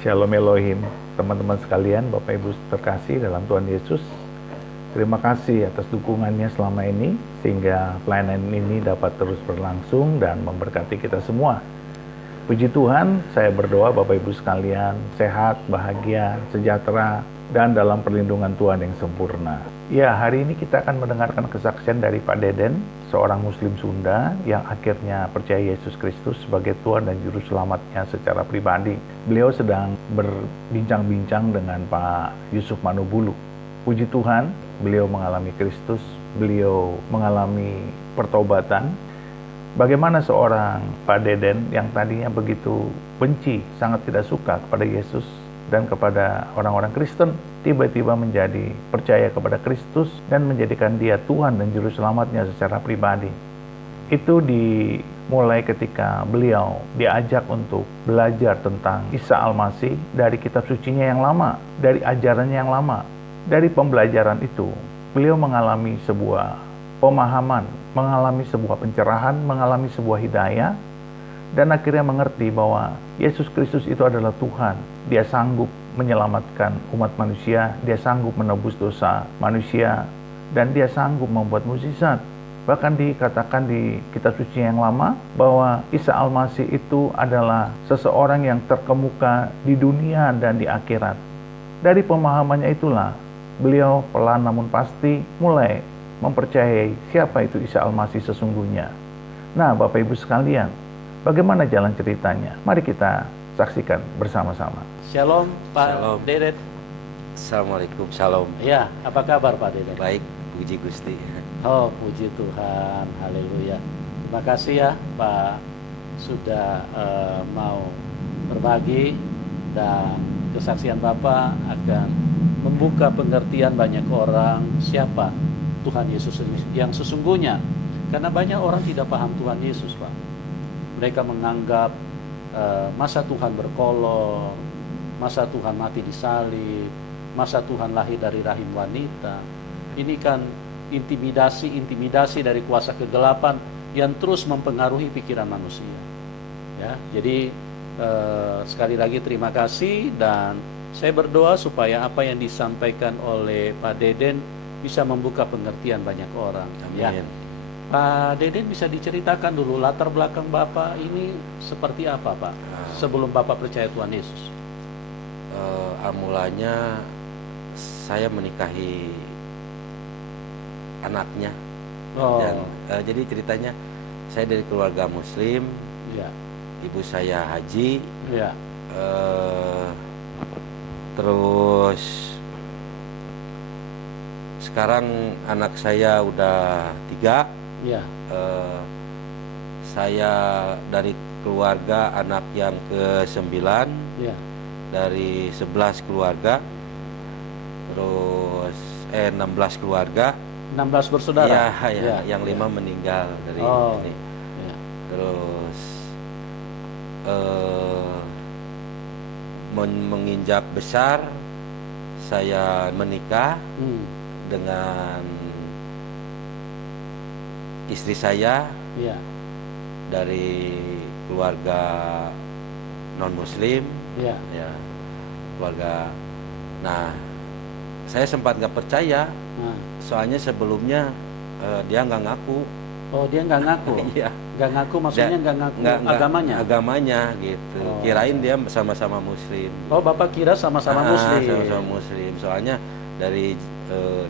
Shalom Elohim, teman-teman sekalian, Bapak Ibu terkasih dalam Tuhan Yesus. Terima kasih atas dukungannya selama ini, sehingga pelayanan ini dapat terus berlangsung dan memberkati kita semua. Puji Tuhan, saya berdoa Bapak Ibu sekalian sehat, bahagia, sejahtera, dan dalam perlindungan Tuhan yang sempurna. Ya, hari ini kita akan mendengarkan kesaksian dari Pak Deden, seorang Muslim Sunda yang akhirnya percaya Yesus Kristus sebagai Tuhan dan Juru Selamatnya secara pribadi. Beliau sedang berbincang-bincang dengan Pak Yusuf Manubulu. Puji Tuhan, beliau mengalami Kristus, beliau mengalami pertobatan. Bagaimana seorang Pak Deden yang tadinya begitu benci, sangat tidak suka kepada Yesus dan kepada orang-orang Kristen, tiba-tiba menjadi percaya kepada Kristus dan menjadikan dia Tuhan dan Juru Selamatnya secara pribadi. Itu dimulai ketika beliau diajak untuk belajar tentang Isa Al-Masih dari kitab sucinya yang lama, dari ajarannya yang lama. Dari pembelajaran itu, beliau mengalami sebuah pemahaman, mengalami sebuah pencerahan, mengalami sebuah hidayah, dan akhirnya mengerti bahwa Yesus Kristus itu adalah Tuhan. Dia sanggup menyelamatkan umat manusia, dia sanggup menebus dosa manusia, dan dia sanggup membuat mukjizat. Bahkan dikatakan di kitab suci yang lama bahwa Isa Al-Masih itu adalah seseorang yang terkemuka di dunia dan di akhirat. Dari pemahamannya itulah, beliau pelan namun pasti mulai mempercayai siapa itu Isa Al-Masih sesungguhnya. Nah, Bapak Ibu sekalian, bagaimana jalan ceritanya? Mari kita saksikan bersama-sama. Shalom Pak Shalom. Dedet. Assalamualaikum, shalom. Ya, apa kabar Pak Dedet? Baik, puji Gusti. Oh, puji Tuhan, haleluya. Terima kasih ya Pak sudah mau berbagi, dan kesaksian Bapak akan membuka pengertian banyak orang siapa Tuhan Yesus yang sesungguhnya. Karena banyak orang tidak paham Tuhan Yesus, Pak. Mereka menganggap masa Tuhan berkolor, masa Tuhan mati di salib, masa Tuhan lahir dari rahim wanita. Ini kan intimidasi dari kuasa kegelapan yang terus mempengaruhi pikiran manusia. Ya, jadi sekali lagi terima kasih, dan saya berdoa supaya apa yang disampaikan oleh Pak Deden bisa membuka pengertian banyak orang. Amin. Ya. Pak Deden bisa diceritakan dulu latar belakang Bapak ini seperti apa, Pak? Sebelum Bapak percaya Tuhan Yesus. Mulanya saya menikahi anaknya. Oh, Dan jadi ceritanya saya dari keluarga Muslim, ya, ibu saya haji, ya, terus sekarang anak saya udah 3. ya, Saya dari keluarga anak yang ke-9 ya. dari 11 keluarga, terus 16 keluarga. 16 bersaudara. Ya, yang 5 meninggal dari ini. Ya. Terus menginjak besar, saya menikah dengan istri saya Ya. dari keluarga non Muslim. Ya. Ya, keluarga. Nah, saya sempat nggak percaya, Nah. soalnya sebelumnya dia nggak ngaku. Oh, dia nggak ngaku. Iya. Nggak ngaku maksudnya nggak ngaku agamanya. Agamanya gitu. Oh. Kirain dia sama-sama Muslim. Oh, Bapak kira sama-sama Muslim. Sama-sama Muslim. Soalnya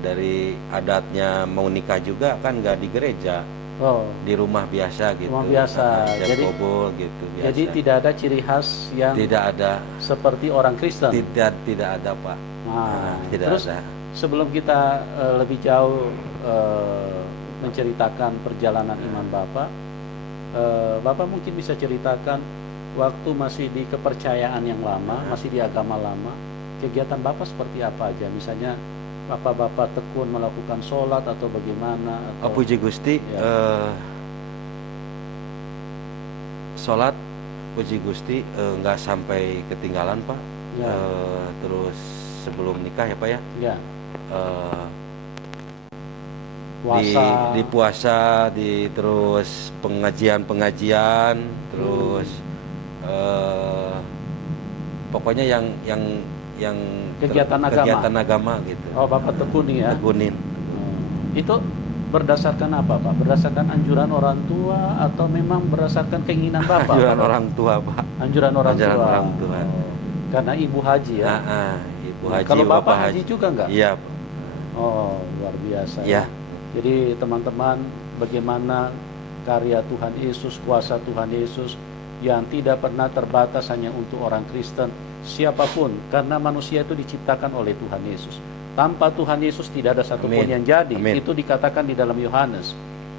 dari adatnya mau nikah juga kan nggak di gereja. Oh, Di rumah biasa gitu. Rumah biasa. Jadi Jadi- gitu biasa. jadi tidak ada ciri khas yang tidak ada seperti orang Kristen. tidak ada, Pak. Nah, Tidak terus ada. sebelum kita lebih jauh menceritakan perjalanan iman Bapak, Bapak mungkin bisa ceritakan waktu masih di kepercayaan yang lama, masih di agama lama, kegiatan Bapak seperti apa aja? Misalnya Bapak tekun melakukan sholat atau bagaimana? Atau Puji Gusti, Ya. sholat puji Gusti nggak sampai ketinggalan, Pak. Ya. Terus sebelum nikah ya, Pak ya. Ya. Eh, Puasa. di puasa, terus pengajian, terus pokoknya yang Kegiatan agama. gitu. Oh, Bapak tekuni ya. Tekunin. Itu berdasarkan apa, Pak? Berdasarkan anjuran orang tua atau memang berdasarkan keinginan Bapak? Anjuran Pak? orang tua, Pak. Anjuran orang Anjuran tua. orang tua. Oh, karena ibu haji ya. Ibu haji, Kalau Bapak Bapak haji juga nggak? Iya. Oh, luar biasa. Iya. Jadi teman-teman, bagaimana karya Tuhan Yesus, kuasa Tuhan Yesus yang tidak pernah terbatas hanya untuk orang Kristen, siapapun, karena manusia itu diciptakan oleh Tuhan Yesus. Tanpa Tuhan Yesus tidak ada satupun Amin. yang jadi. Amin. Itu dikatakan di dalam Yohanes.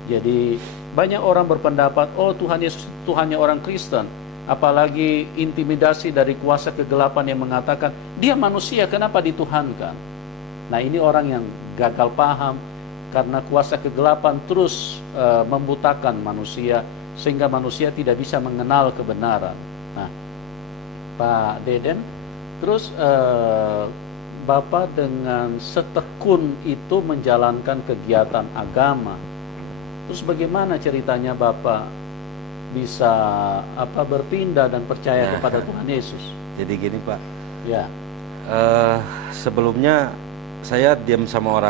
Jadi banyak orang berpendapat, oh Tuhan Yesus itu hanya orang Kristen. Apalagi intimidasi dari kuasa kegelapan yang mengatakan dia manusia, kenapa dituhankan? Nah, ini orang yang gagal paham karena kuasa kegelapan terus membutakan manusia sehingga manusia tidak bisa mengenal kebenaran. Nah, Pak Deden, terus Bapak dengan setekun itu menjalankan kegiatan agama. Terus bagaimana ceritanya Bapak bisa berpindah dan percaya kepada Tuhan Yesus? Jadi gini, Pak. Ya. Sebelumnya saya diam sama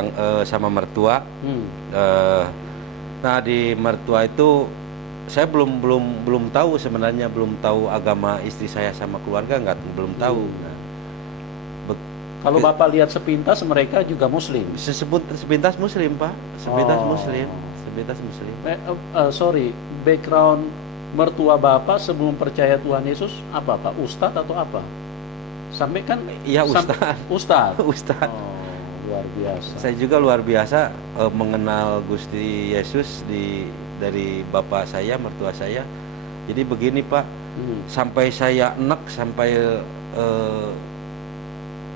sama mertua. Nah, di mertua itu saya belum tahu sebenarnya, belum tahu agama istri saya sama keluarga, belum tahu. Kalau Bapak lihat sepintas mereka juga Muslim. Sepintas Muslim, Pak. Sepintas Oh. Muslim. Sepintas Muslim. Sorry, background mertua Bapak sebelum percaya Tuhan Yesus apa, Pak? Ustadz atau apa? Sampai kan? Iya, Ustadz. Ustadz. Ustadz. Oh, luar biasa. Saya juga luar biasa mengenal Gusti Yesus dari bapak saya, mertua saya. Jadi begini, Pak. Sampai saya enek, sampai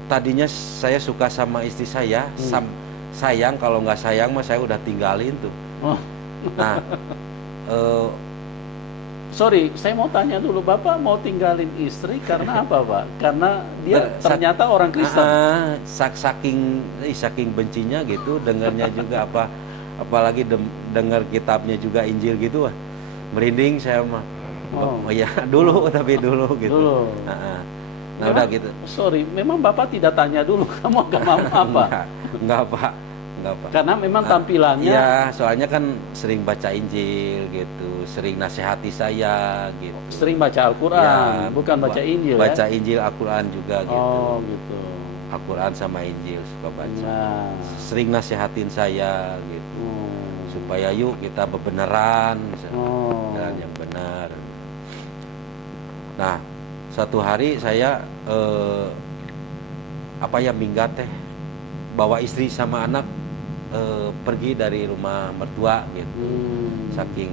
tadinya saya suka sama istri saya, sayang, kalau nggak sayang mah saya udah tinggalin tuh. Oh. Nah, sorry, saya mau tanya dulu, Bapak mau tinggalin istri karena apa, Pak? Karena dia ternyata orang Kristen. Saking bencinya gitu, dengarnya juga apalagi dengar kitabnya juga Injil gitu, merinding saya mah. Oh ya, dulu gitu. Dulu. Nah, udah gitu. Sorry, memang Bapak tidak tanya dulu kamu agama apa? Enggak, Pak. Karena memang tampilannya. Iya, soalnya kan sering baca Injil gitu, sering nasihati saya gitu. Sering baca Al-Quran, Ya, bukan baca Injil baca ya? Injil, Al-Quran juga gitu. Oh gitu. Al-Quran sama Injil suka baca. Nah. Sering nasihatin saya gitu. Supaya yuk kita bebeneran, jalan yang benar. Nah, satu hari saya minggat teh bawa istri sama anak pergi dari rumah mertua gitu. Saking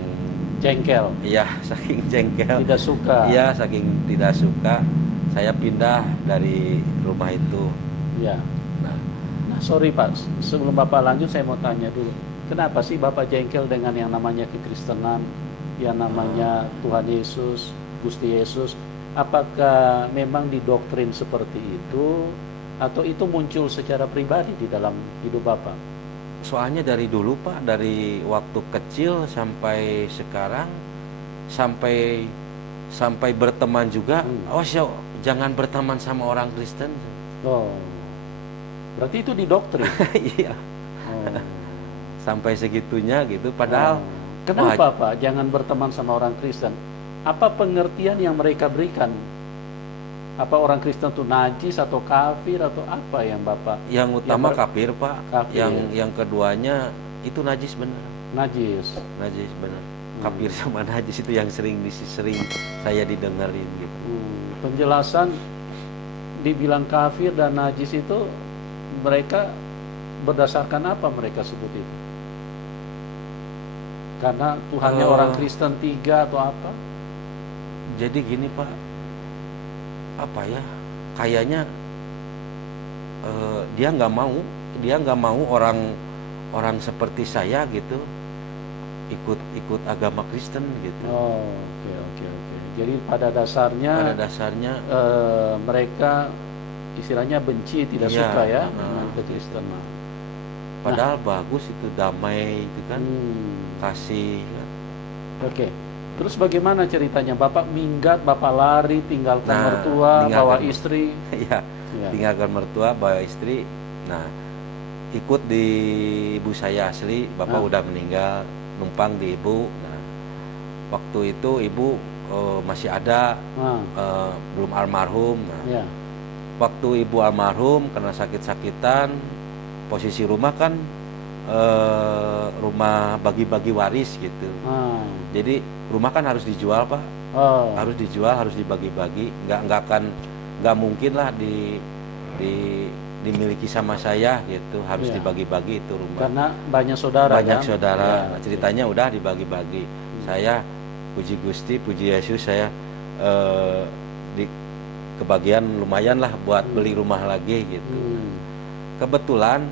jengkel. Iya, saking jengkel. Tidak suka. Iya, saking tidak suka saya pindah dari rumah itu. Ya. Nah, sorry Pak, sebelum Bapak lanjut saya mau tanya dulu. Kenapa sih Bapak jengkel dengan yang namanya kekristenan, yang namanya Tuhan Yesus, Gusti Yesus? Apakah memang didoktrin seperti itu atau itu muncul secara pribadi di dalam hidup Bapak? Soalnya dari dulu, Pak, dari waktu kecil sampai sekarang, sampai berteman juga, jangan berteman sama orang Kristen. Oh, berarti itu didoktrin. Iya. Sampai segitunya gitu, padahal. Kenapa Pak jangan berteman sama orang Kristen? Apa pengertian yang mereka berikan? Apa orang Kristen itu najis atau kafir atau apa yang Bapak? Yang utama kafir, Pak. Kafir. Yang keduanya itu najis benar. Najis benar. Kafir sama najis itu yang sering saya didengerin gitu. Penjelasan dibilang kafir dan najis itu mereka berdasarkan apa mereka sebut itu? Karena Tuhannya orang Kristen 3 atau apa? Jadi gini, Pak, kayaknya dia nggak mau orang seperti saya gitu ikut agama Kristen gitu. Oh, oke. Jadi pada dasarnya mereka istilahnya benci, tidak suka ya dengan kekristenan. Padahal bagus itu, damai itu kan, kasih. Oke. Terus bagaimana ceritanya? Bapak minggat, Bapak lari, tinggalkan mertua, bawa istri. Iya, Ya. tinggalkan mertua, bawa istri. Nah, ikut di ibu saya asli, bapak udah meninggal, numpang di ibu. Nah, waktu itu ibu masih ada, belum almarhum. Nah, Ya. waktu ibu almarhum karena sakit-sakitan, posisi rumah kan rumah bagi-bagi waris gitu. Jadi rumah kan harus dijual, Pak. Harus dijual, harus dibagi-bagi. Nggak mungkin lah dimiliki sama saya gitu. Harus Iya. dibagi-bagi itu rumah. Karena banyak saudara. Banyak kan? saudara. Ya. Nah, ceritanya udah dibagi-bagi. Saya puji Gusti, puji Yesus, saya di kebagian lumayan lah buat beli rumah lagi gitu. Kebetulan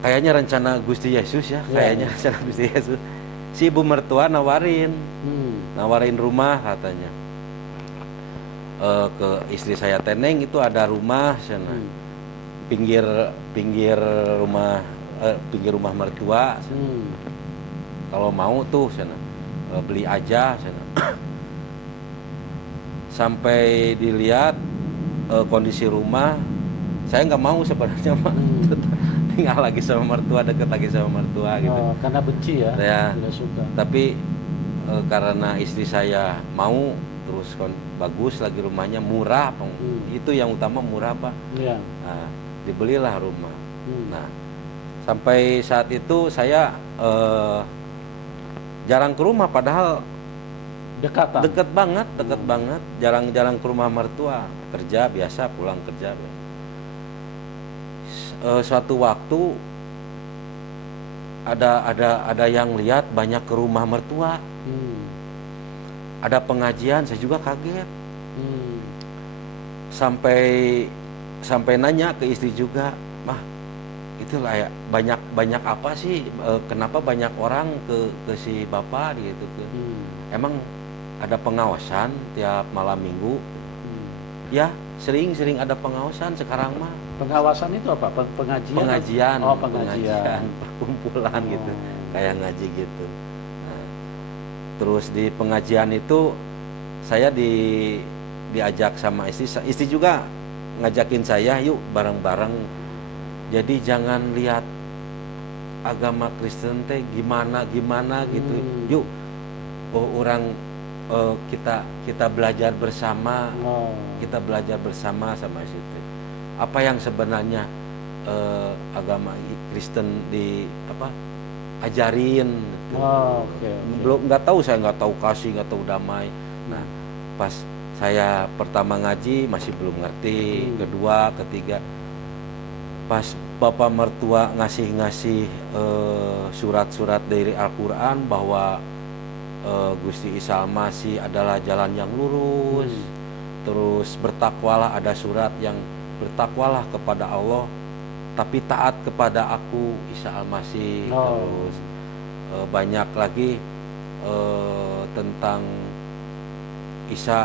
kayaknya rencana Gusti Yesus ya, kayaknya rencana Gusti Yesus. Si ibu mertua nawarin rumah katanya. Ke istri saya, Teneng, itu ada rumah sana. Pinggir rumah mertua. Kalau mau tuh sana beli aja sana. Sampai dilihat kondisi rumah, saya nggak mau sebenarnya, Pak. Tinggal lagi sama mertua, deket lagi sama mertua gitu. Karena benci ya, tidak suka. Tapi karena istri saya mau, terus bagus lagi rumahnya, murah, itu yang utama, murah, Pak. Ya. Nah, dibelilah rumah. Nah, sampai saat itu saya jarang ke rumah, padahal deket banget, jarang ke rumah mertua, kerja biasa, pulang kerja. Suatu waktu ada yang lihat banyak ke rumah mertua, ada pengajian, saya juga kaget. Sampai nanya ke istri juga, mah itulah ya, banyak apa sih, kenapa banyak orang ke si bapak gitu ke? Emang ada pengawasan tiap malam minggu? Ya, sering ada pengawasan sekarang mah. Pengawasan itu apa? Pengajian? Pengajian, perkumpulan gitu, kayak ngaji gitu. Nah, terus di pengajian itu saya diajak sama istri juga ngajakin saya, yuk bareng-bareng. Jadi jangan lihat agama Kristen teh gimana gitu. Yuk, kita belajar bersama. Kita belajar bersama sama situ. Apa yang sebenarnya agama Kristen ajarin gitu. Belum, saya nggak tahu kasih, nggak tahu damai. Nah, pas saya pertama ngaji masih belum ngerti, kedua, ketiga, pas bapak mertua ngasih surat-surat dari Al-Quran bahwa Gusti Isa Al-Masih adalah jalan yang lurus, terus bertakwalah, ada surat yang bertakwalah kepada Allah tapi taat kepada aku, Isa Al-Masih. Terus banyak lagi tentang Isa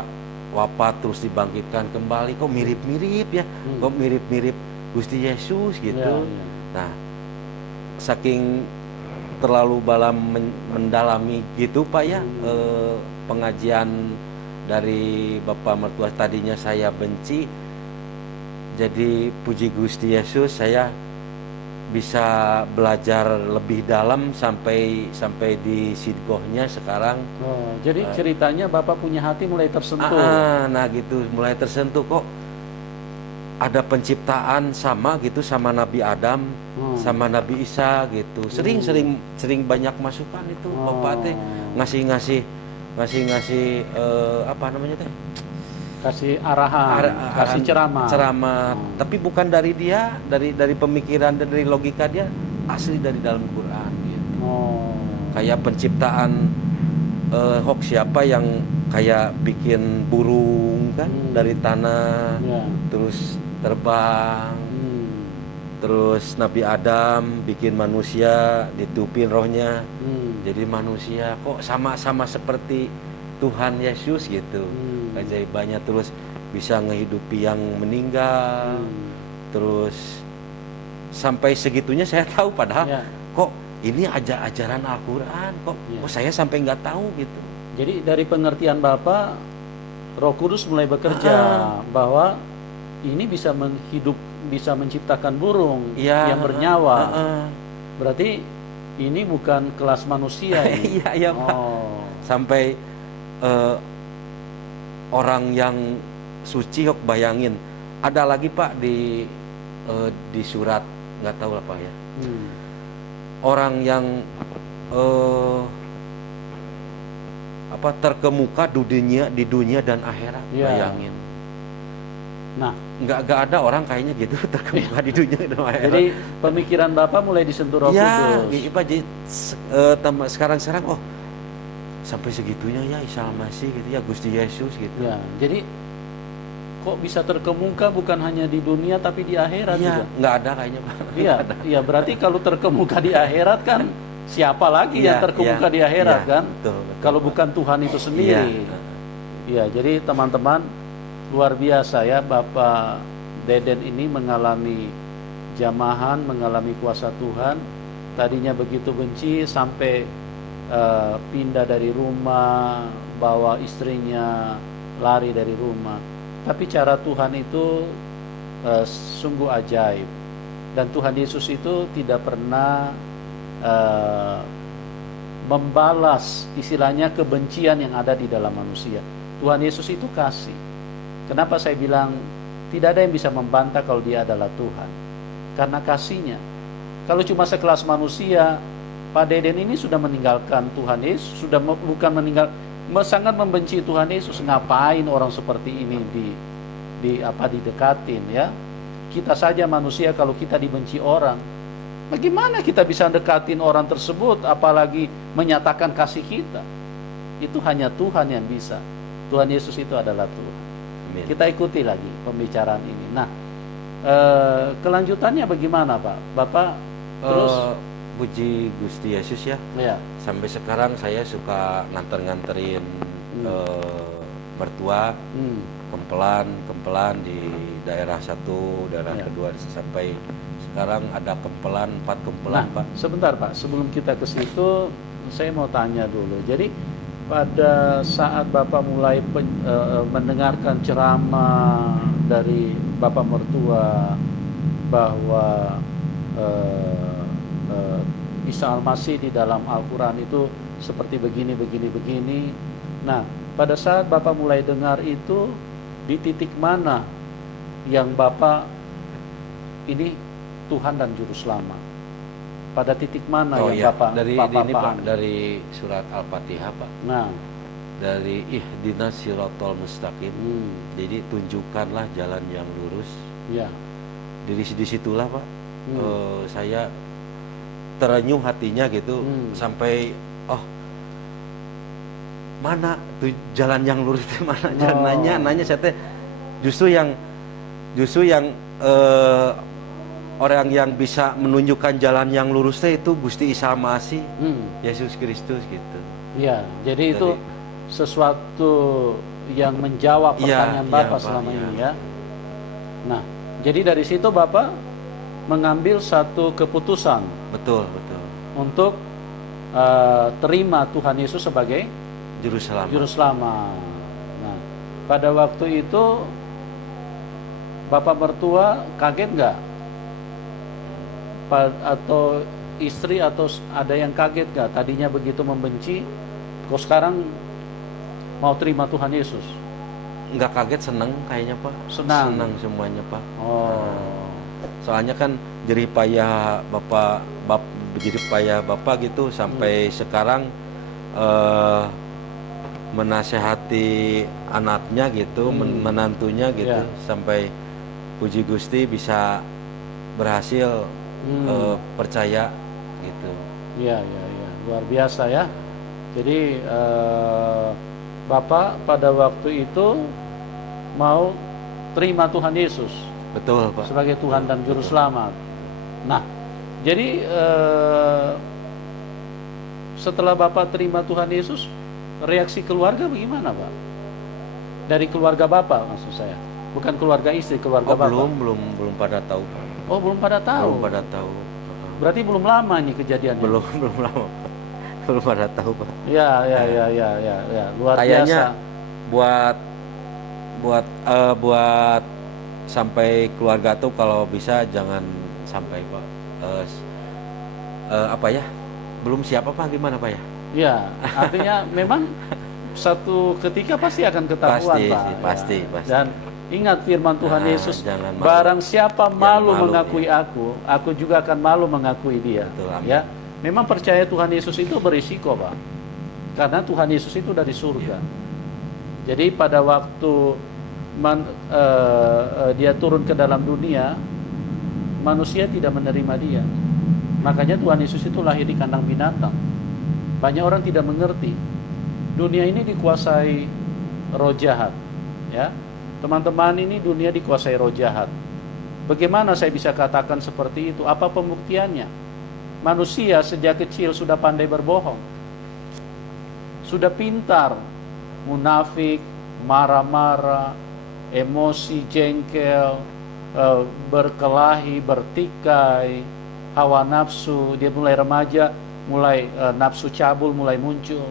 wafat terus dibangkitkan kembali. Kok mirip-mirip ya, kok mirip-mirip Gusti Yesus gitu. Nah, saking terlalu mendalami gitu, Pak ya, pengajian dari bapak mertua tadinya saya benci, jadi puji Gusti Yesus saya bisa belajar lebih dalam sampai di sidgohnya sekarang. Jadi ceritanya bapak punya hati mulai tersentuh. Nah gitu, mulai tersentuh, kok ada penciptaan sama gitu, sama Nabi Adam, sama Nabi Isa gitu. Sering banyak masukan itu, bapak teh ngasih apa namanya teh? Kasih arahan, kasih ceramah. Tapi bukan dari dia, dari pemikiran dan dari logika dia, asli dari dalam Quran gitu. Kayak penciptaan siapa yang kayak bikin burung kan dari tanah, terus terbang, terus Nabi Adam bikin manusia, ditupin rohnya jadi manusia. Kok sama seperti Tuhan Yesus gitu. Keajaibannya, terus bisa ngehidupi yang meninggal. Terus sampai segitunya saya tahu, padahal kok ini ajaran Al-Quran, kok saya sampai nggak tahu gitu. Jadi dari pengertian Bapak, Roh Kudus mulai bekerja bahwa ini bisa bisa menciptakan burung Iya, yang bernyawa. heeh. Berarti ini bukan kelas manusia ini. Iya, iya, Pak. Oh. Sampai orang yang suci, bayangin. Ada lagi Pak di surat, nggak tahu apa ya. Orang yang terkemuka di dunia dan akhirat, Ya. bayangin. Nah, Nggak ada orang kayaknya gitu terkemuka di dunia dan akhirat. jadi pemikiran Bapak mulai disentuh Roh Ya, Kudus. Pak, sekarang oh sampai segitunya ya Isa Al-Masih gitu ya, Gusti Yesus gitu. Ya, jadi kok bisa terkemuka bukan hanya di dunia tapi di akhirat Iya, juga. nggak ada kayaknya Pak. Iya, iya berarti kalau terkemuka di akhirat kan siapa lagi Iya, yang terkemuka iya, di akhirat iya, kan? betul, betul. Kalau bukan Tuhan itu sendiri. Iya, jadi teman-teman luar biasa ya, Bapak Deden ini mengalami jamahan, mengalami kuasa Tuhan. Tadinya begitu benci sampai pindah dari rumah, bawa istrinya lari dari rumah. Tapi cara Tuhan itu sungguh ajaib. Dan Tuhan Yesus itu tidak pernah membalas istilahnya kebencian yang ada di dalam manusia. Tuhan Yesus itu kasih. Kenapa saya bilang tidak ada yang bisa membantah kalau dia adalah Tuhan? Karena kasihnya. Kalau cuma sekelas manusia, Pak Deden ini sudah meninggalkan Tuhan Yesus, sudah bukan meninggal, sangat membenci Tuhan Yesus. Ngapain orang seperti ini didekatin ya? Kita saja manusia, kalau kita dibenci orang, bagaimana kita bisa dekatin orang tersebut, apalagi menyatakan kasih kita? Itu hanya Tuhan yang bisa. Tuhan Yesus itu adalah Tuhan. Amin. Kita ikuti lagi pembicaraan ini. Nah, kelanjutannya bagaimana Pak? Bapak terus puji Gusti Yesus ya. ya. Sampai sekarang saya suka nganterin mertua kempelan di daerah satu, daerah kedua, sampai sekarang ada 4 kempelan Nah, Pak. sebentar Pak, sebelum kita ke situ saya mau tanya dulu. Jadi pada saat Bapak mulai mendengarkan ceramah dari Bapak mertua bahwa Isa Al-Masih di dalam Al-Quran itu seperti begini. Nah, pada saat Bapak mulai dengar itu, di titik mana yang Bapak ini Tuhan dan Juru Selamat? Pada titik mana yang Bapak dari Bapak ini Pak, pahami? dari surat Al-Fatihah Pak. Nah, Dari ihdinas siratal mustaqim. Jadi tunjukkanlah jalan yang lurus. ya. Di situlah Pak, saya terenyuh hatinya gitu, sampai mana tuh jalan yang lurus itu mana? Nanya saya teh justru yang orang yang bisa menunjukkan jalan yang lurus itu Gusti Isa Al-Masih, Yesus Kristus gitu. Ya, jadi itu sesuatu yang menjawab pertanyaan Bapak selama ini ya. Nah, jadi dari situ Bapak mengambil satu keputusan. Betul. Untuk terima Tuhan Yesus sebagai Juru Selamat. Juru Selamat. Nah, pada waktu itu Bapak mertua kaget nggak? Atau istri atau ada yang kaget nggak? Tadinya begitu membenci, kok sekarang mau terima Tuhan Yesus? Nggak kaget, senang kayaknya Pak. Senang Semuanya Pak. Oh, Soalnya kan jerih payah Bapak gitu sampai sekarang menasehati anaknya gitu, menantunya gitu, sampai puji Gusti bisa berhasil percaya gitu. iya, luar biasa ya. Jadi Bapak pada waktu itu mau terima Tuhan Yesus Betul Pak. sebagai Tuhan dan Juru Selamat. Nah, jadi setelah Bapak terima Tuhan Yesus, reaksi keluarga bagaimana Pak? Dari keluarga Bapak maksud saya, bukan keluarga istri, keluarga Bapak. Belum pada tahu Pak. Oh, belum pada tahu. Belum pada tahu. Berarti belum lama nih kejadiannya. Belum lama. belum pada tahu Pak. Ya, luar Kayaknya biasa. buat buat sampai keluarga tuh kalau bisa jangan sampai Pak apa ya, belum siap apa gimana Pak ya? Ya, artinya memang satu ketika pasti akan ketahuan, Pasti Pak. sih, Ya. pasti. Dan ingat firman Tuhan Nah, Yesus, jangan malu. barang siapa malu Jangan malu, mengakui aku juga akan malu mengakui dia. Betul, amin. Ya, memang percaya Tuhan Yesus itu berisiko, Pak. Karena Tuhan Yesus itu dari surga. Jadi pada waktu dia turun ke dalam dunia, manusia tidak menerima dia. Makanya Tuhan Yesus itu lahir di kandang binatang. Banyak orang tidak mengerti. Dunia ini dikuasai roh jahat, ya. Teman-teman, ini dunia dikuasai roh jahat. Bagaimana saya bisa katakan seperti itu? Apa pembuktiannya? Manusia sejak kecil sudah pandai berbohong. Sudah pintar munafik, marah-marah, emosi, jengkel, berkelahi, bertikai, hawa nafsu. Dia mulai remaja, mulai nafsu cabul mulai muncul.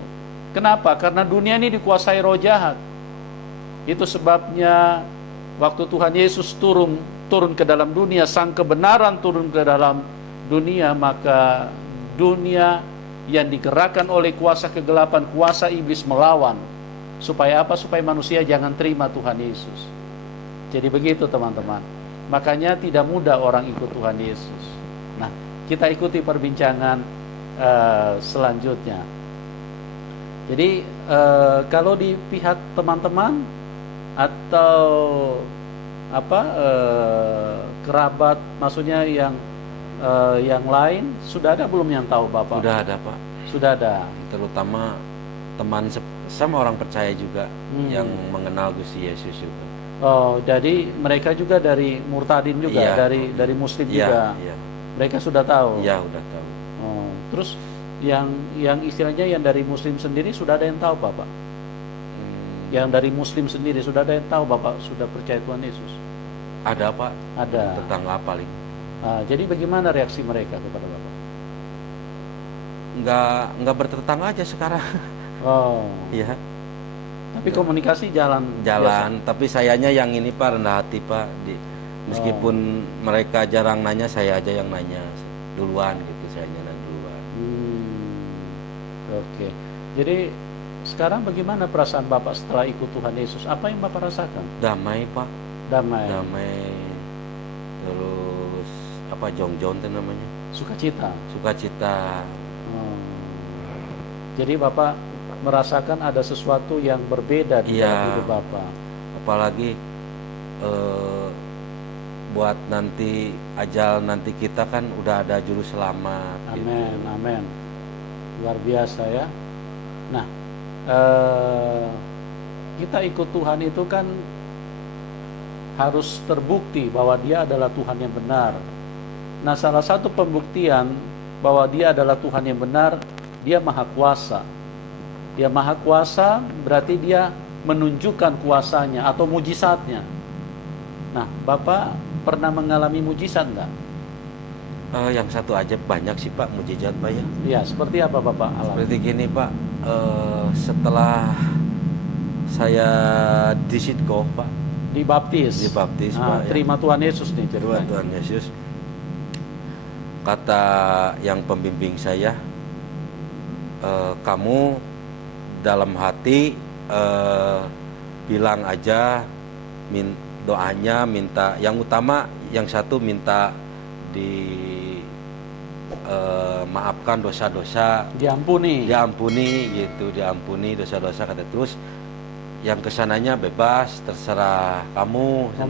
Kenapa? Karena dunia ini dikuasai roh jahat. Itu sebabnya waktu Tuhan Yesus turun ke dalam dunia, sang kebenaran turun ke dalam dunia, maka dunia yang digerakkan oleh kuasa kegelapan, kuasa iblis melawan. Supaya apa? Supaya manusia jangan terima Tuhan Yesus. Jadi begitu teman-teman. Makanya tidak mudah orang ikut Tuhan Yesus. Nah, kita ikuti perbincangan selanjutnya. Jadi kalau di pihak teman-teman atau kerabat, maksudnya yang lain, sudah ada belum yang tahu Bapak? Sudah ada Pak. Sudah ada. Terutama teman sama orang percaya juga yang mengenal Gusti Yesus juga. Oh, jadi mereka juga dari murtadin juga, Iya. dari muslim Iya, juga. iya. Mereka sudah tahu. Iya, udah tahu. Oh, terus yang istilahnya yang dari muslim sendiri sudah ada yang tahu Bapak? Yang dari muslim sendiri sudah ada yang tahu Bapak sudah percaya Tuhan Yesus? Ada Pak. Ada. Tetangga paling. Jadi bagaimana reaksi mereka kepada Bapak? Nggak bertetangga aja sekarang. Oh, Iya. tapi komunikasi jalan. Tapi sayanya yang ini Pak rendah hati Pak. Meskipun mereka jarang nanya, saya aja yang nanya duluan gitu, saya nanya duluan. Oke. Jadi sekarang bagaimana perasaan Bapak setelah ikut Tuhan Yesus? Apa yang Bapak rasakan? Damai Pak. Damai. Terus apa jongjon itu namanya? Sukacita. Sukacita. Jadi Bapak merasakan ada sesuatu yang berbeda di dalam hidup Bapak. Apalagi buat nanti ajal nanti kita kan udah ada juru selamat. Amin, gitu. amin. Luar biasa ya. Nah, kita ikut Tuhan itu kan harus terbukti bahwa Dia adalah Tuhan yang benar. Nah, salah satu pembuktian bahwa Dia adalah Tuhan yang benar, Dia Maha Kuasa. Dia Maha Kuasa berarti Dia menunjukkan kuasanya atau mujizatnya. Nah, Bapak pernah mengalami mujizat enggak? Yang satu aja banyak sih Pak mujizat Pak ya. Ya, seperti apa Bapak alami? Seperti gini Pak, setelah saya disitko Pak, Dibaptis. dibaptis Nah, Pak. terima Tuhan Yesus nih Kedua ceritanya. Tuhan Yesus. Kata yang pembimbing saya, kamu dalam hati bilang aja doanya minta yang utama, yang satu minta maafkan dosa-dosa, Diampuni. gitu, diampuni dosa-dosa kata. Terus yang kesananya bebas, terserah kamu Mau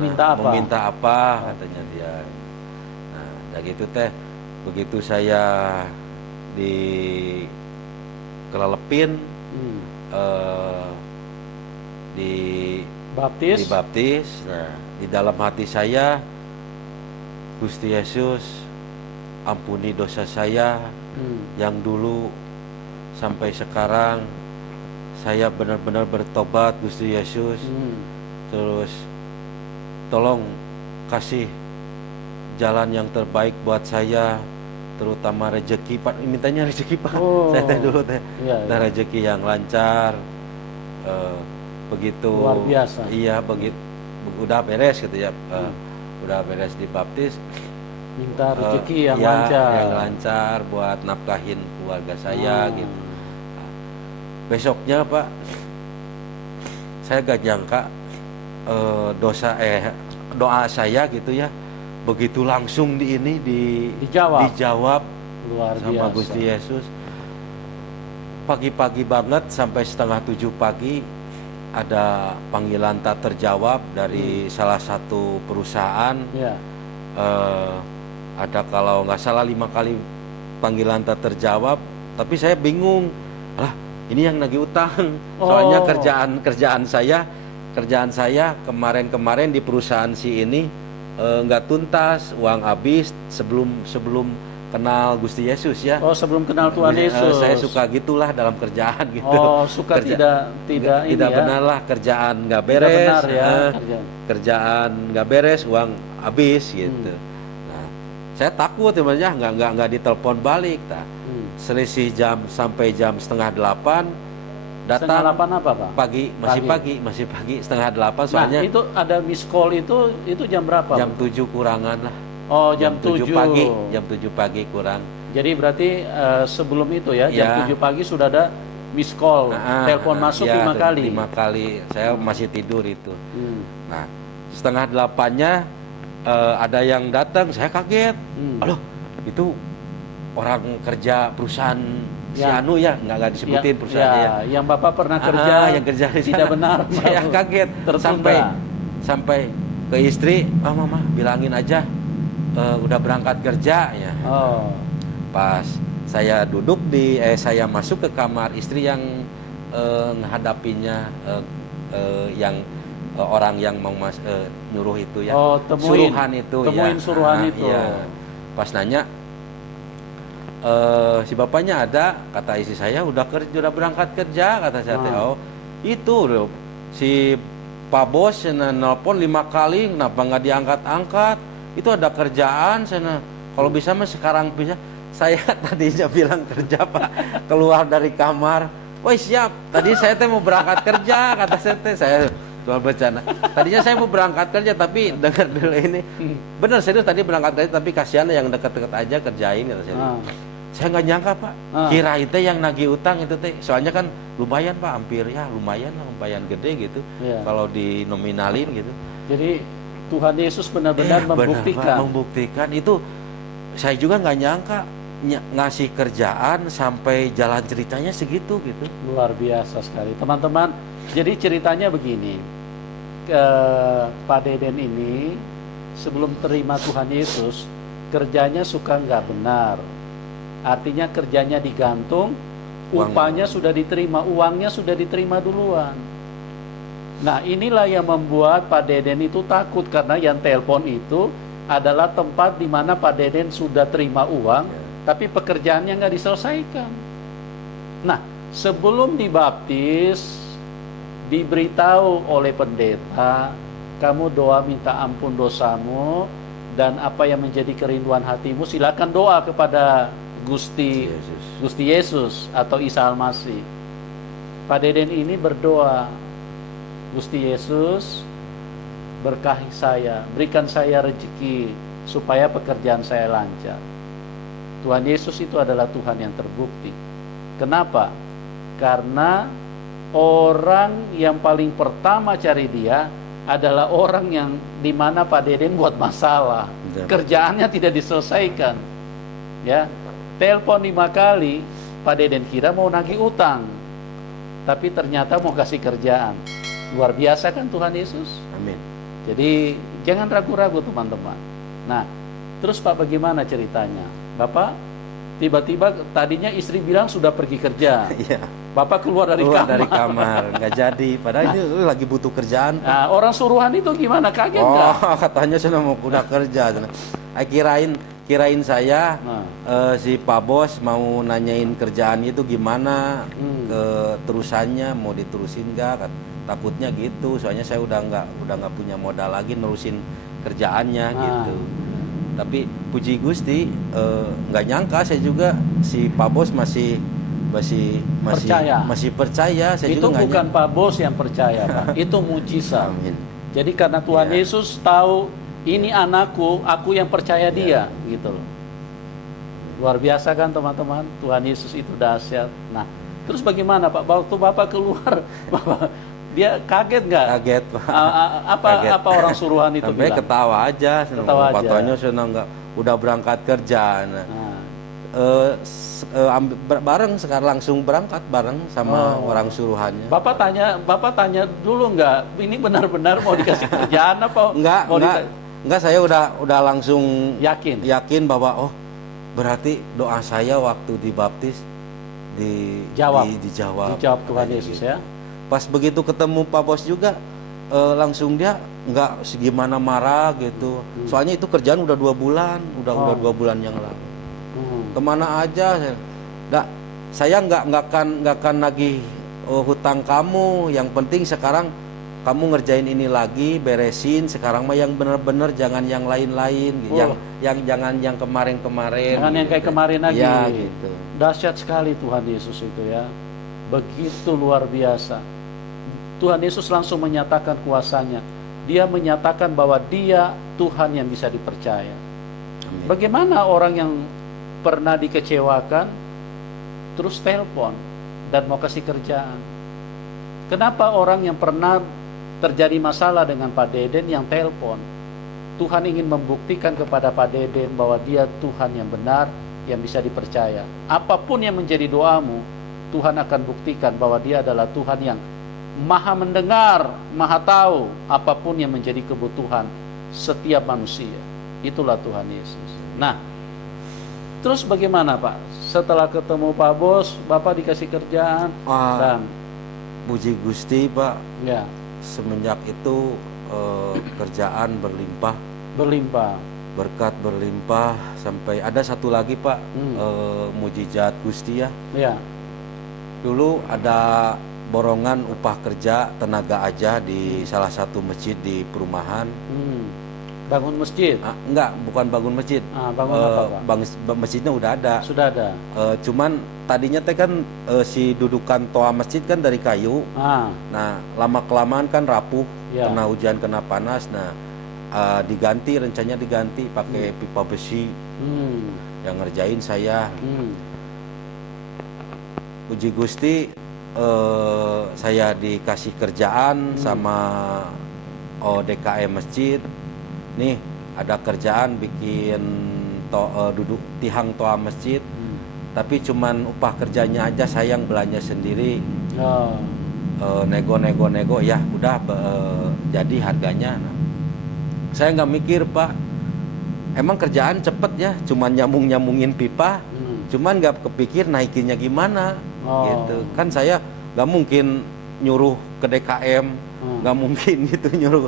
minta apa? katanya dia. Nah, udah gitu teh, begitu saya dikelepin, dibaptis. Nah, di dalam hati saya, Gusti Yesus, ampuni dosa saya yang dulu sampai sekarang. Saya benar-benar bertobat Gusti Yesus. Terus tolong kasih jalan yang terbaik buat saya. terutama rezeki Pak, mintanya rezeki Pak. Oh. Saya teh dulu teh Iya, dan rezeki yang lancar. Begitu Luar biasa. iya begitu udah beres gitu ya, udah beres dibaptis, Minta rezeki yang ya, lancar. yang lancar buat nafkahin keluarga saya gitu. Besoknya Pak, saya gak nyangka doa saya gitu ya, begitu langsung dijawab Luar sama biasa. Gusti Yesus. Pagi-pagi banget sampai 6:30 pagi ada panggilan tak terjawab dari salah satu perusahaan. Ya. Ada kalau nggak salah 5 kali panggilan tak terjawab, tapi saya bingung, lah ini yang nagih utang. Soalnya Oh. kerjaan saya kemarin di perusahaan si ini nggak tuntas, uang habis sebelum kenal Gusti Yesus ya. Oh, sebelum kenal Tuhan Yesus. Saya suka gitulah dalam kerjaan gitu. Oh, suka tidak ini tidak ya. benar lah, kerjaan nggak Tidak beres, benar ya, kerjaan nggak beres, uang habis gitu. Nah, saya takut sebenarnya nggak ditelepon balik. Selisih jam sampai jam 7:30 datang. 7:30 apa Pak? Masih pagi 7:30 soalnya. Nah, itu ada miss call itu jam berapa? Jam 7 kurangan lah. Oh, jam 7 pagi, jam 7 pagi kurang. Jadi berarti sebelum itu ya, jam Ya. 7 pagi sudah ada miss call, telepon masuk ya, 5 kali. 5 kali, saya masih tidur itu. Hmm. Nah, 7:30-nya ada yang datang, saya kaget. Aduh, itu orang kerja perusahaan si Ya. Anu ya, nggak disebutin perusahaannya ya. Yang Bapak pernah kerja, yang kerja di tidak sana. benar. Saya kaget Tertunda. sampai ke istri, mama bilangin aja udah berangkat kerja ya. Oh. Pas saya saya masuk ke kamar, istri yang menghadapinya yang orang yang mau nyuruh itu ya. Oh, Suruhan itu temuin ya. suruhan itu. Ya. Pas nanya si bapaknya ada, kata istri saya udah berangkat kerja, kata saya. Oh, itu loh, si Pak Bos nelpon 5 kali, kenapa nggak diangkat-angkat? Itu ada kerjaan sana. Kalau bisa mah sekarang bisa. Saya tadinya bilang kerja Pak, keluar dari kamar. Woi siap. Tadi saya mau berangkat kerja, kata saya jual bercanda. Tadinya saya mau berangkat kerja, tapi dengar dulu ini. Bener serius tadi berangkat kerja, tapi kasihan yang dekat-dekat aja kerjain, kata saya. Saya nggak nyangka Pak, kira itu yang nagih utang itu teh. Soalnya kan lumayan Pak, hampir ya lumayan gede gitu. Kalau dinominalin gitu. Jadi Tuhan Yesus benar-benar membuktikan itu. Saya juga nggak nyangka ngasih kerjaan sampai jalan ceritanya segitu gitu. Luar biasa sekali teman-teman. Jadi ceritanya begini, Pak Deden ini sebelum terima Tuhan Yesus kerjanya suka nggak benar, artinya kerjanya digantung, upahnya sudah diterima, uangnya sudah diterima duluan. Nah, inilah yang membuat Pak Deden itu takut, karena yang telepon itu adalah tempat di mana Pak Deden sudah terima uang, tapi pekerjaannya nggak diselesaikan. Nah, sebelum dibaptis, diberitahu oleh pendeta, kamu doa minta ampun dosamu, dan apa yang menjadi kerinduan hatimu, silakan doa kepada Gusti Yesus atau Isa Al-Masih. Pak Deden ini berdoa, Gusti Yesus, berkahi saya, berikan saya rezeki supaya pekerjaan saya lancar. Tuhan Yesus itu adalah Tuhan yang terbukti. Kenapa? Karena orang yang paling pertama cari dia adalah orang yang dimana Pak Deden buat masalah, kerjaannya tidak diselesaikan. Ya, telepon 5 kali, Pak Deden kira mau nagih utang, tapi ternyata mau kasih kerjaan. Luar biasa kan Tuhan Yesus? Amin. Jadi jangan ragu-ragu teman-teman. Nah, terus Pak bagaimana ceritanya? Bapak tiba-tiba tadinya istri bilang sudah pergi kerja. Iya. Bapak keluar dari kamar, nggak jadi. Padahal ini lagi butuh kerjaan. Nah, orang suruhan itu gimana? Kaget nggak? Katanya sudah mau udah kerja. Kirain saya si Pak Bos mau nanyain kerjaan itu gimana, keterusannya mau diterusin nggak? Takutnya gitu. Soalnya saya udah nggak punya modal lagi nerusin kerjaannya gitu. Tapi puji Gusti, nggak nyangka saya juga si Pak Bos masih percaya. Saya Itu juga nggak bukan nyangka. Pak Bos yang percaya, Pak. Itu mujizat. Amin. Jadi karena Tuhan Iya. Yesus tahu ini anakku, aku yang percaya dia, gitu loh. Luar biasa kan teman-teman? Tuhan Yesus itu dahsyat. Nah, terus bagaimana Pak? Waktu Bapak keluar, dia kaget nggak? Kaget, Pak. Kaget. Apa orang suruhan itu Sampai bilang? ketawa aja, Ketawa aja. Patanya senang nggak, udah berangkat kerja. Nah, Nah, bareng sekarang langsung berangkat bareng sama orang suruhannya. Bapak tanya dulu nggak? Ini benar-benar mau dikasih kerjaan apa? Enggak, saya udah langsung Yakin bahwa berarti doa saya waktu dibaptis dijawab Dijawab Tuhan Yesus ya. Pas begitu ketemu Pak Bos juga, langsung dia nggak segimana marah gitu. Soalnya itu kerjaan udah 2 bulan, udah 2 bulan yang lalu. Kemana aja, saya nggak akan nagih hutang kamu. Yang penting sekarang kamu ngerjain ini lagi, beresin. Sekarang mah yang bener-bener, jangan yang lain-lain, yang jangan yang kemarin-kemarin. Jangan yang kayak kemarin lagi. Ya, gitu. Dahsyat sekali Tuhan Yesus itu ya. Begitu luar biasa. Tuhan Yesus langsung menyatakan kuasanya. Dia menyatakan bahwa dia Tuhan yang bisa dipercaya. Amin. Bagaimana orang yang pernah dikecewakan terus telepon dan mau kasih kerjaan? Kenapa orang yang pernah terjadi masalah dengan Pak Deden yang telepon? Tuhan ingin membuktikan kepada Pak Deden bahwa dia Tuhan yang benar, yang bisa dipercaya. Apapun yang menjadi doamu, Tuhan akan buktikan bahwa dia adalah Tuhan yang maha mendengar, maha tahu apapun yang menjadi kebutuhan setiap manusia. Itulah Tuhan Yesus. Nah, terus bagaimana Pak? Setelah ketemu Pak Bos, Bapak dikasih kerjaan dan puji Gusti Pak, ya, semenjak itu kerjaan berlimpah, berkat berlimpah, sampai ada satu lagi Pak, mujizat Gusti ya. Ya. Dulu ada borongan upah kerja tenaga aja di salah satu masjid di perumahan. Bangun masjid? Enggak, bukan bangun masjid. Bangun apa Pak? Masjidnya udah ada. Sudah ada. Cuman tadinya teh kan si dudukan toa masjid kan dari kayu. Nah, lama kelamaan kan rapuh, kena hujan, kena panas. Nah, rencananya diganti pakai pipa besi. Yang ngerjain saya. Puji Gusti, saya dikasih kerjaan sama DKM masjid. Nih, ada kerjaan bikin duduk tihang toa masjid. Tapi cuman upah kerjanya aja saya yang belanja sendiri. Nego ya udah jadi harganya. Nah, saya nggak mikir Pak, emang kerjaan cepet ya, cuman nyambungin pipa. Cuman nggak kepikir naikinnya gimana. Gitu kan, saya nggak mungkin nyuruh ke DKM, nggak mungkin gitu nyuruh.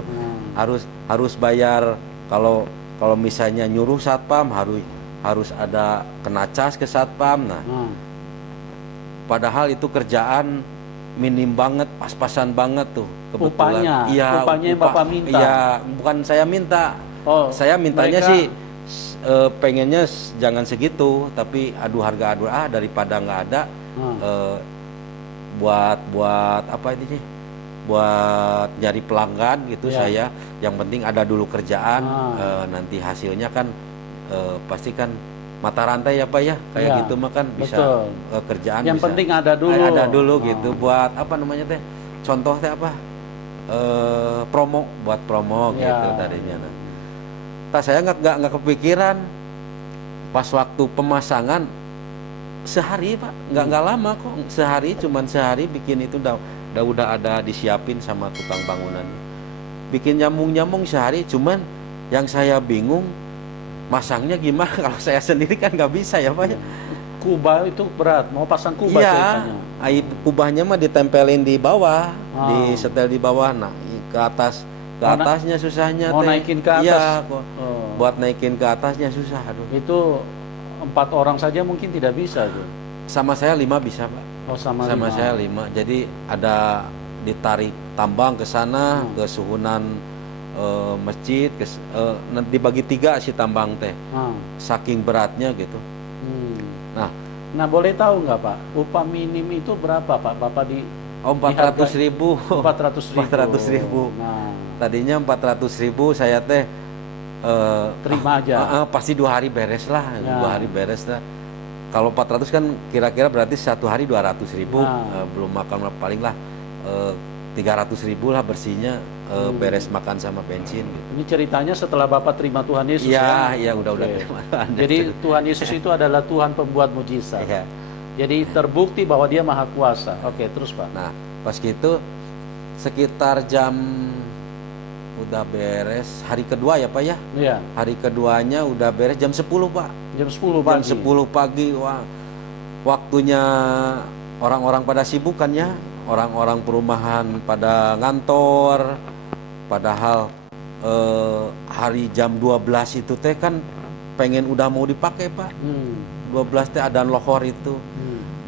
Harus bayar. Kalau misalnya nyuruh satpam harus ada kena cas ke satpam. Nah, padahal itu kerjaan minim banget, pas-pasan banget tuh kebetulan. Upahnya yang Bapak minta. Iya, bukan saya minta. Saya mintanya sih pengennya jangan segitu, tapi harga daripada nggak ada, buat apa ini sih? Buat nyari pelanggan gitu. Saya yang penting ada dulu kerjaan. Nanti hasilnya kan pasti kan mata rantai ya Pak ya, kayak gitu mah kan bisa kerjaan yang bisa, penting ada dulu gitu. Buat apa namanya teh, contoh teh apa, buat promo gitu tadinya. Nah, saya nggak kepikiran pas waktu pemasangan sehari Pak, nggak lama kok, cuman sehari bikin itu udah ada disiapin sama tukang bangunan. Bikin nyambung sehari, cuman yang saya bingung masangnya gimana. Kalau saya sendiri kan nggak bisa ya Pak ya. Kubah itu berat, mau pasang kubah ceritanya. Kubahnya mah ditempelin di bawah, disetel di bawah. Nah, ke atasnya susahnya. Mau naikin ke atas? Iya, buat naikin ke atasnya susah. Aduh. Itu 4 orang saja mungkin tidak bisa tuh. Sama saya 5 bisa Pak. Sama saya 5. Jadi ada ditarik tambang ke sana, ke suhunan masjid dibagi 3 si tambang teh, saking beratnya gitu. Nah, Nah, boleh tahu nggak Pak, upah minim itu berapa Pak? Bapak di 400.000. 400.000. 400.000. Nah, Tadinya 400.000 saya teh terima aja. pasti 2 hari beres lah, Ya. 2 hari beres lah. Kalau 400 kan kira-kira berarti 1 hari 200.000, Nah. belum makan paling lah 300.000 lah bersihnya, beres makan sama bensin gitu. Ini ceritanya setelah Bapak terima Tuhan Yesus Iya, ya? iya udah Oke. terima Tuhan. Jadi Tuhan Yesus itu adalah Tuhan pembuat mujizat. Iya. Jadi terbukti bahwa Dia Maha Kuasa. Oke, terus Pak. Nah, pas gitu sekitar jam udah beres hari kedua ya Pak ya. Iya, Hari keduanya udah beres jam 10 Pak. jam 10 Jam pagi. 10 pagi, wah, waktunya orang-orang pada sibuk kan ya. Orang-orang perumahan pada ngantor. Padahal hari jam 12 itu teh kan pengen udah mau dipakai Pak. 12 teh adzan lohor itu.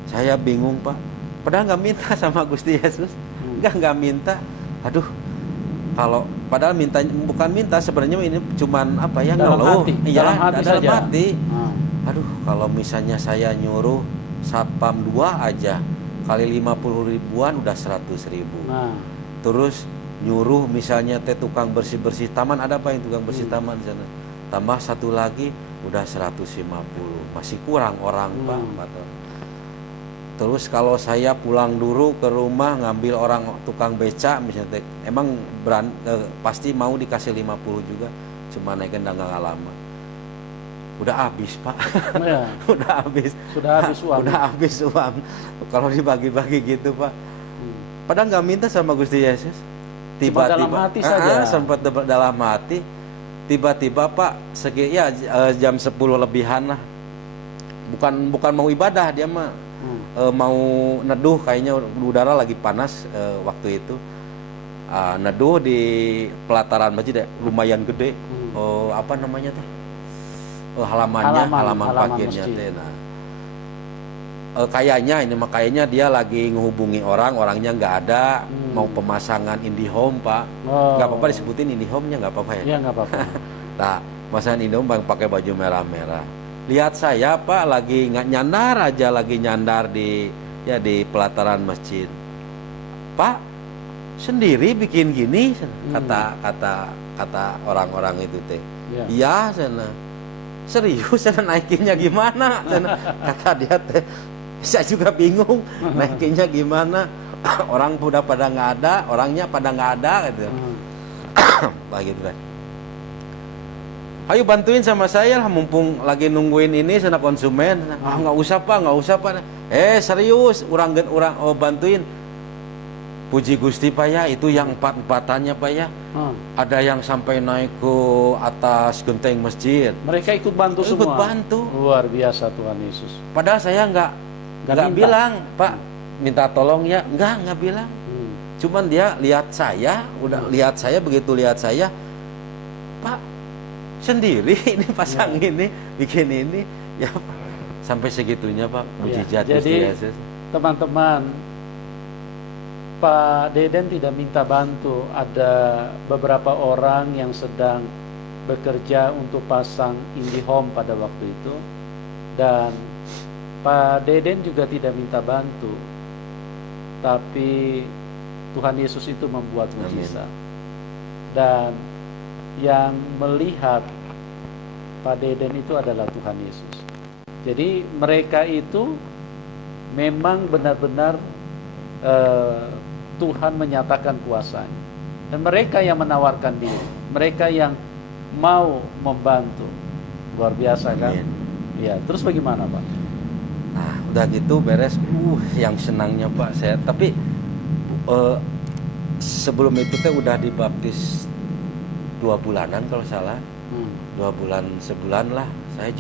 Saya bingung Pak. Padahal nggak minta sama Gusti Yesus. Nggak minta. Aduh, kalau padahal minta bukan minta sebenarnya ini cuman apa ya, Dalam ngeluh. hati, Iya, dalam hati dalam saja. hati. Nah, Aduh, kalau misalnya saya nyuruh satpam 2 aja kali 50 ribuan udah 100.000. nah, Terus nyuruh misalnya teh tukang bersih-bersih taman, ada apa yang tukang bersih taman di sana? Tambah 1 lagi udah 150. Masih kurang orang Pak. Terus kalau saya pulang dulu ke rumah ngambil orang tukang beca misalnya teh, emang pasti mau dikasih 50 juga, cuma naikin nggak lama. Udah habis Pak. ya, Udah habis. sudah habis uang. Udah habis uang. Kalau dibagi-bagi gitu Pak. Padahal nggak minta sama Gusti Yesus. Cuma dalam hati saja. Sempat dalam hati. Tiba-tiba Pak, jam 10 lebihan lah. Bukan mau ibadah, dia mah mau neduh, kayaknya udara lagi panas waktu itu. Neduh di pelataran masjid, lumayan gede. Apa namanya tuh? Halaman parkirnya teh. Nah, kayaknya dia lagi menghubungi orangnya nggak ada, mau pemasangan IndiHome Pak. Nggak apa-apa disebutin IndiHome-nya, nggak apa-apa ya. Iya, nggak apa-apa. Nah, pasangan IndiHome pakai baju merah-merah. Lihat saya Pak lagi nggak nyandar di pelataran masjid. Pak sendiri bikin gini, kata orang-orang itu teh. Iya sana. Serius sana naikinnya gimana? Sana. Kata dia teh. Saya juga bingung naikinnya gimana. Orang udah pada nggak ada, orangnya pada nggak ada gitu. Begitu kan. Ayo bantuin sama saya lah, mumpung lagi nungguin ini sana konsumen. Nggak usah Pak. Serius, orang bantuin. Puji Gusti Pak ya, itu yang 4-4-annya Pak ya. Ada yang sampai naik ke atas genteng masjid. Mereka ikut bantu semua. Ikut bantu. Luar biasa Tuhan Yesus. Padahal saya nggak bilang Pak minta tolong ya, nggak bilang. Cuman dia lihat saya, begitu lihat saya, Pak sendiri ini pasang ini, bikin ini, ya sampai segitunya Pak, mujizat Gusti Yesus. Teman-teman, Pak Deden tidak minta bantu. Ada beberapa orang yang sedang bekerja untuk pasang IndiHome pada waktu itu, dan Pak Deden juga tidak minta bantu, tapi Tuhan Yesus itu membuat mujizat. Dan yang melihat Pak Deden itu adalah Tuhan Yesus. Jadi mereka itu memang benar-benar Tuhan menyatakan kuasanya. Dan mereka yang menawarkan diri, mereka yang mau membantu. Luar biasa kan? Ya, terus bagaimana Pak? Nah, udah gitu beres. Yang senangnya Pak saya, tapi sebelum itu teh udah dibaptis 2 bulanan kalau salah. 2 bulan sebulan lah saya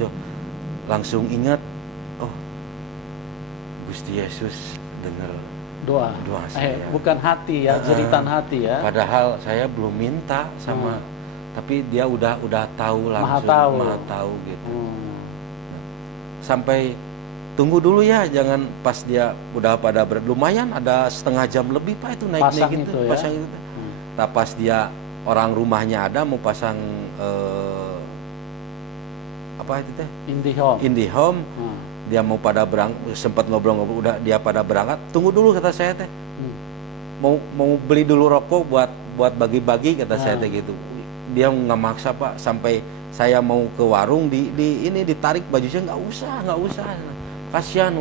langsung ingat, oh Gusti Yesus dengar doa saya. Bukan hati ya, jeritan hati ya. Padahal saya belum minta sama, tapi dia udah tahu langsung, maha tahu gitu. Sampai tunggu dulu ya, jangan pas dia udah pada lumayan ada setengah jam lebih Pak itu naik gitu, pasang itu. Nah pas dia orang rumahnya ada mau pasang apa itu teh? IndiHome. IndiHome. Hmm. Dia mau pada sempat ngobrol-ngobrol, udah dia pada berangkat. Tunggu dulu kata saya teh. Mau beli dulu rokok buat bagi-bagi kata saya teh gitu. Dia nggak maksa Pak, sampai saya mau ke warung ini ditarik bajunya, nggak usah. Kasihan.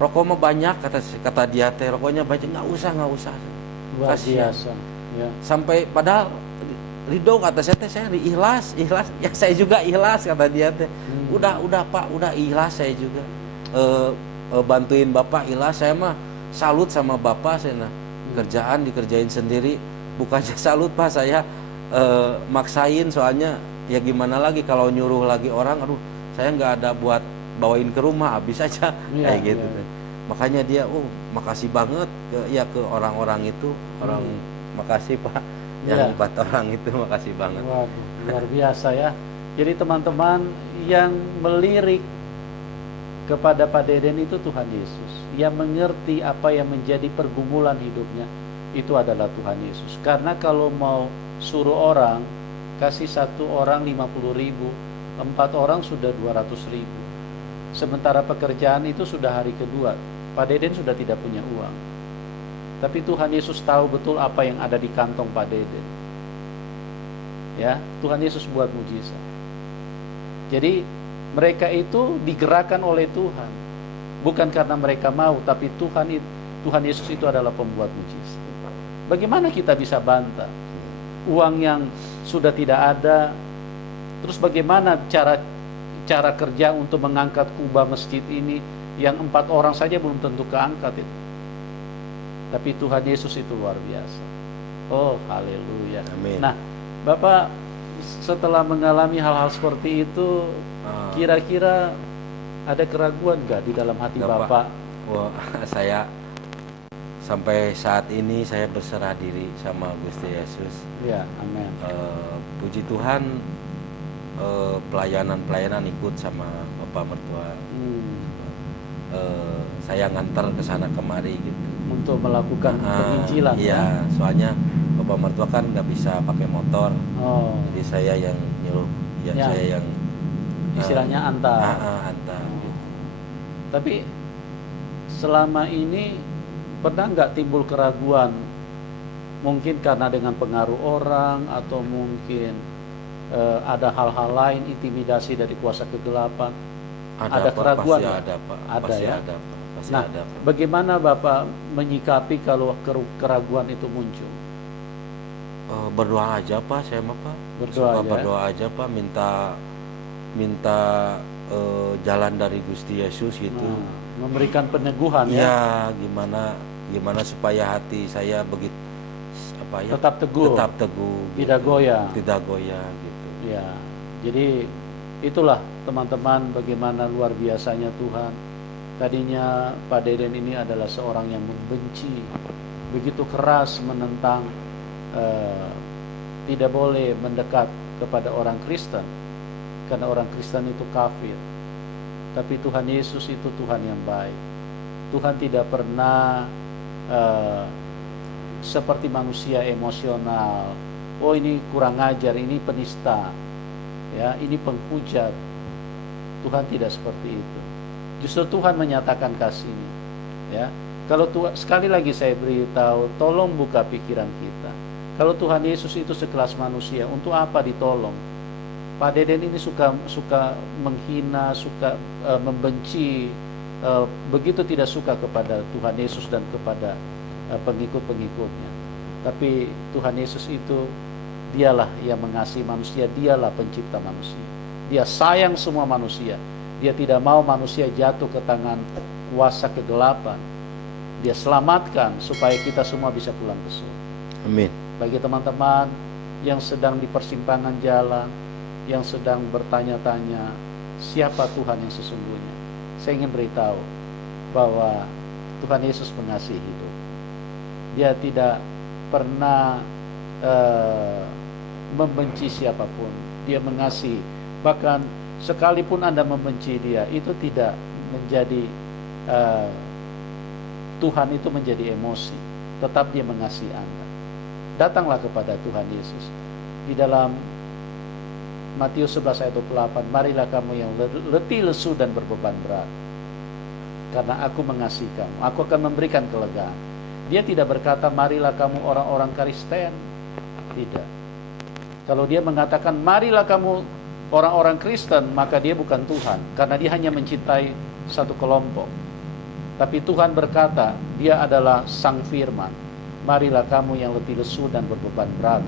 Rokok mah banyak kata dia teh, rokoknya banyak, nggak usah. Luar Kasihan. biasa. Ya. Sampai padahal ridho kata saya teh, saya ikhlas. Ya saya juga ikhlas kata dia teh. Udah Pak, udah ikhlas saya juga. Bantuin Bapak ikhlas, saya mah salut sama Bapak saya nah. Kerjaan dikerjain sendiri, bukannya salut Pak, saya maksain soalnya ya gimana lagi kalau nyuruh lagi orang, aduh saya nggak ada buat bawain ke rumah, habis aja kayak gitu. Ya. Makanya dia makasih banget ke orang-orang itu, makasih Pak yang 4 orang itu, makasih banget. Waduh, luar biasa ya. Jadi teman-teman, yang melirik kepada Pak Deden itu Tuhan Yesus. Yang mengerti apa yang menjadi pergumulan hidupnya itu adalah Tuhan Yesus. Karena kalau mau suruh orang, kasih 1 orang 50.000, 4 orang sudah 200.000. Sementara pekerjaan itu sudah hari kedua, Pak Deden sudah tidak punya uang. Tapi Tuhan Yesus tahu betul apa yang ada di kantong Pak Deden. Ya, Tuhan Yesus buat mujizat. Jadi mereka itu digerakkan oleh Tuhan, bukan karena mereka mau, tapi Tuhan Yesus itu adalah pembuat mujizat. Bagaimana kita bisa bantah uang yang sudah tidak ada? Terus bagaimana cara kerja untuk mengangkat kubah masjid ini yang 4 orang saja belum tentu keangkat itu. Tapi Tuhan Yesus itu luar biasa. Oh, haleluya. Amin. Nah, Bapak setelah mengalami hal-hal seperti itu, kira-kira ada keraguan nggak di dalam hati Bapak? Wah, saya sampai saat ini saya berserah diri sama Gusti Yesus. Ya, amin. Puji Tuhan, pelayanan ikut sama Bapak Mertua. Saya ngantar ke sana kemari gitu. Untuk melakukan penginjilan. Iya, soalnya Bapak Mertua kan nggak bisa pakai motor. Oh. Jadi saya yang nyuruh, saya yang istilahnya antar. Antar. Gitu. Tapi selama ini pernah nggak timbul keraguan? Mungkin karena dengan pengaruh orang, atau mungkin ada hal-hal lain, intimidasi dari kuasa kegelapan. Ada keraguan? Pasti ada Pak. Pasti ya? ada Pak. Pasti Nah, ada, Pak. bagaimana Bapak menyikapi kalau keraguan itu muncul? Berdoa aja Pak, saya mah Pak. Berdoa aja Pak, minta jalan dari Gusti Yesus gitu. Memberikan peneguhan ya. Ya, gimana supaya hati saya begitu tetap teguh. Tidak gitu. goyah. Tidak goyah gitu. Ya. Jadi itulah teman-teman bagaimana luar biasanya Tuhan. Tadinya Pak Deden ini adalah seorang yang membenci, begitu keras menentang tidak boleh mendekat kepada orang Kristen, karena orang Kristen itu kafir. Tapi Tuhan Yesus itu Tuhan yang baik. Tuhan tidak pernah seperti manusia emosional. Oh, ini kurang ajar, ini penista, ya, ini penghujat. Tuhan tidak seperti itu. Justru Tuhan menyatakan kasih-Nya. Ya, kalau Tuhan, sekali lagi saya beritahu, tolong buka pikiran kita. Kalau Tuhan Yesus itu sekelas manusia, untuk apa ditolong? Pak Deden ini suka menghina, suka membenci, begitu tidak suka kepada Tuhan Yesus dan kepada pengikut-pengikutnya. Tapi Tuhan Yesus itu dialah yang mengasihi manusia, dialah pencipta manusia. Dia sayang semua manusia. Dia tidak mau manusia jatuh ke tangan kuasa kegelapan. Dia selamatkan supaya kita semua bisa pulang ke surga. Amin. Bagi teman-teman yang sedang di persimpangan jalan, yang sedang bertanya-tanya siapa Tuhan yang sesungguhnya, saya ingin beritahu bahwa Tuhan Yesus mengasihi hidup. Dia tidak pernah membenci siapapun. Dia mengasihi. Bahkan sekalipun Anda membenci dia, itu tidak menjadi Tuhan itu menjadi emosi. Tetap dia mengasihi Anda. datanglah kepada Tuhan Yesus. Di dalam Matius 11 ayat 28, marilah kamu yang letih, lesu, dan berbeban berat, karena aku mengasihi kamu, aku akan memberikan kelegaan. Dia tidak berkata, marilah kamu orang-orang Kristen. Tidak. Kalau dia mengatakan, marilah kamu orang-orang Kristen, maka dia bukan Tuhan, karena dia hanya mencintai satu kelompok. Tapi Tuhan berkata, dia adalah Sang Firman. Marilah kamu yang letih, lesu, dan berbeban berat.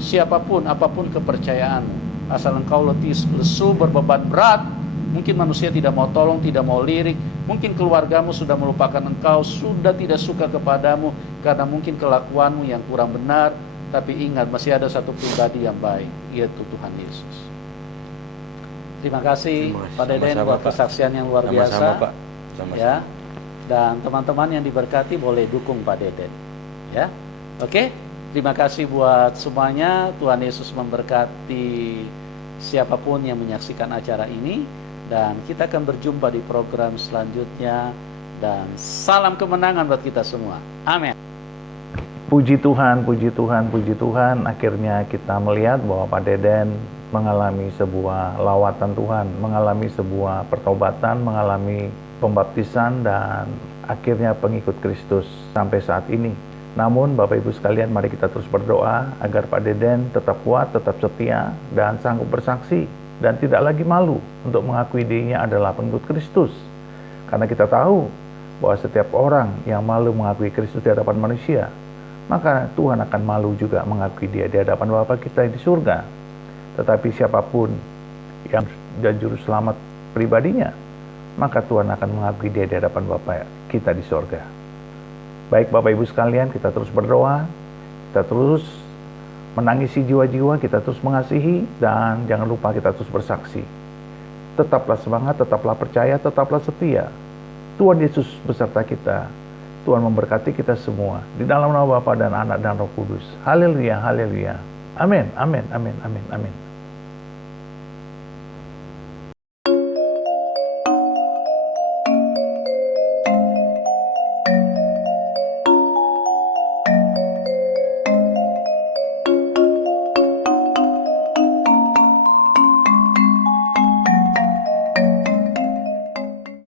Siapapun, apapun kepercayaanmu, asal engkau letih, lesu, berbeban berat, mungkin manusia tidak mau tolong, tidak mau lirik, mungkin keluargamu sudah melupakan engkau, sudah tidak suka kepadamu, karena mungkin kelakuanmu yang kurang benar. Tapi ingat, masih ada satu pribadi yang baik, yaitu Tuhan Yesus. Terima kasih Pak Deden buat kesaksian yang luar biasa. Sama-sama, Pak. Sama-sama. Ya. Dan teman-teman yang diberkati boleh dukung Pak Deden. Ya. Oke. Terima kasih buat semuanya. Tuhan Yesus memberkati siapapun yang menyaksikan acara ini, dan kita akan berjumpa di program selanjutnya, dan salam kemenangan buat kita semua. Amin. Puji Tuhan, puji Tuhan, puji Tuhan. Akhirnya kita melihat bahwa Pak Deden mengalami sebuah lawatan Tuhan, mengalami sebuah pertobatan, mengalami pembaptisan, dan akhirnya pengikut Kristus sampai saat ini. Namun Bapak Ibu sekalian, mari kita terus berdoa agar Pak Deden tetap kuat, tetap setia, dan sanggup bersaksi, dan tidak lagi malu untuk mengakui dirinya adalah pengikut Kristus. Karena kita tahu bahwa setiap orang yang malu mengakui Kristus di hadapan manusia, maka Tuhan akan malu juga mengakui dia di hadapan Bapa kita di surga. Tetapi siapapun yang dan juru selamat pribadinya, maka Tuhan akan mengakui dia di hadapan Bapa kita di surga. Baik Bapak Ibu sekalian, kita terus berdoa, kita terus menangisi jiwa-jiwa, kita terus mengasihi, dan jangan lupa kita terus bersaksi. Tetaplah semangat, tetaplah percaya, tetaplah setia. Tuhan Yesus beserta kita. Tuhan memberkati kita semua. Di dalam nama Bapa dan Anak dan Roh Kudus. Haleluya, haleluya. Amin, amin, amin, amin, amin.